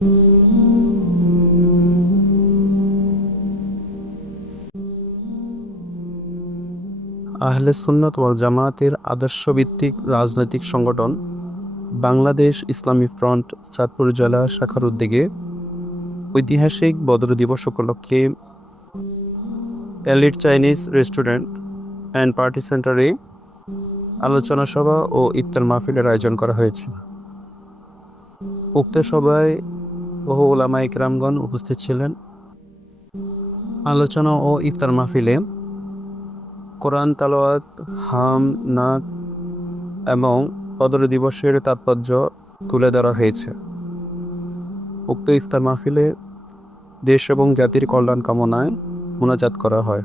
আহলে সুন্নাত ওয়াল জামায়াতের আদর্শভিত্তিক রাজনৈতিক সংগঠন বাংলাদেশ ইসলামী ফ্রন্ট চাঁদপুর জেলা শাখার উদ্যোগে ঐতিহাসিক বদর দিবস উপলক্ষে elite Chinese restaurant and party সেন্টারে আলোচনা সভা ও ইফতার মাহফিলের আয়োজন করা হয়েছে। উক্ত সভায় বহু উলামা ইকরামগণ উপস্থিত ছিলেন। আলোচনা ও ইফতার মাহফিলে কোরআন তালাওয়াত, হাম, নাত এবং বদর দিবসের তাৎপর্য তুলে ধরা হয়েছে। উক্ত ইফতার মাহফিলে দেশ এবং জাতির কল্যাণ কামনায় মোনাজাত করা হয়।